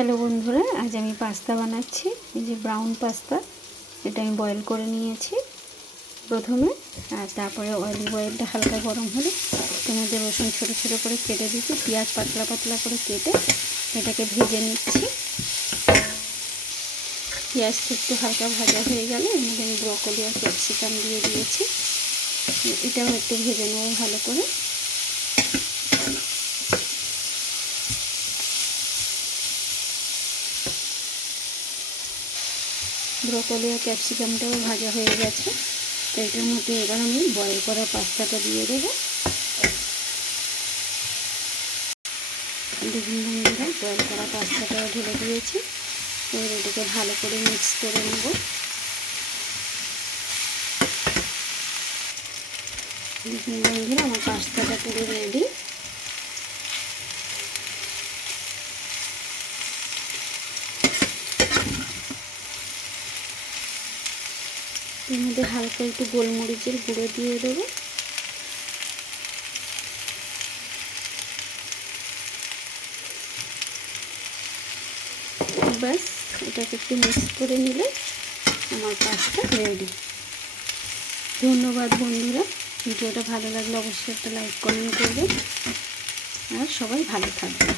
Hello বন্ধুরা, আজ আমি পাস্তা বানাচ্ছি। এই যে ব্রাউন পাস্তা, এটা আমি বয়েল করে নিয়েছি প্রথমে। আর তারপরে অয়েলটা হালকা গরম হলে এর মধ্যে রসুন ছোটো ছোটো করে কেটে দিচ্ছি, পেঁয়াজ পাতলা পাতলা করে কেটে এটাকে ভেজে নিচ্ছি। পেঁয়াজটা একটু হালকা ভাজা হয়ে গেলে এর মধ্যে আমি ব্রকলি আর ক্যাপসিকাম দিয়ে দিয়েছি। এটাও একটু ভেজে নেবো ভালো করে। ব্রকলি আর ক্যাপসিকামটাও ভাজা হয়ে গেছে, তো এটার মধ্যে এবার আমি বয়েল করা পাস্তাটা দিয়ে দেবো। দেখুন বন্ধুরা, বয়েল করা পাস্তাটাও ঢেলে দিয়েছি। এবার এটাকে ভালো করে মিক্স করে নেব। দেখুন বন্ধুরা, আমার পাস্তাটা পুরো রেডি। এর মধ্যে হালকা একটু গোলমরিচের গুঁড়ো দিয়ে দেবো। ব্যাস, এটাকে একটু মিক্স করে নিলে আমার পাস্তা রেডি। ধন্যবাদ বন্ধুরা, ভিডিওটা ভালো লাগলে অবশ্যই একটা লাইক কমেন্ট করবেন আর সবাই ভালো থাকবেন।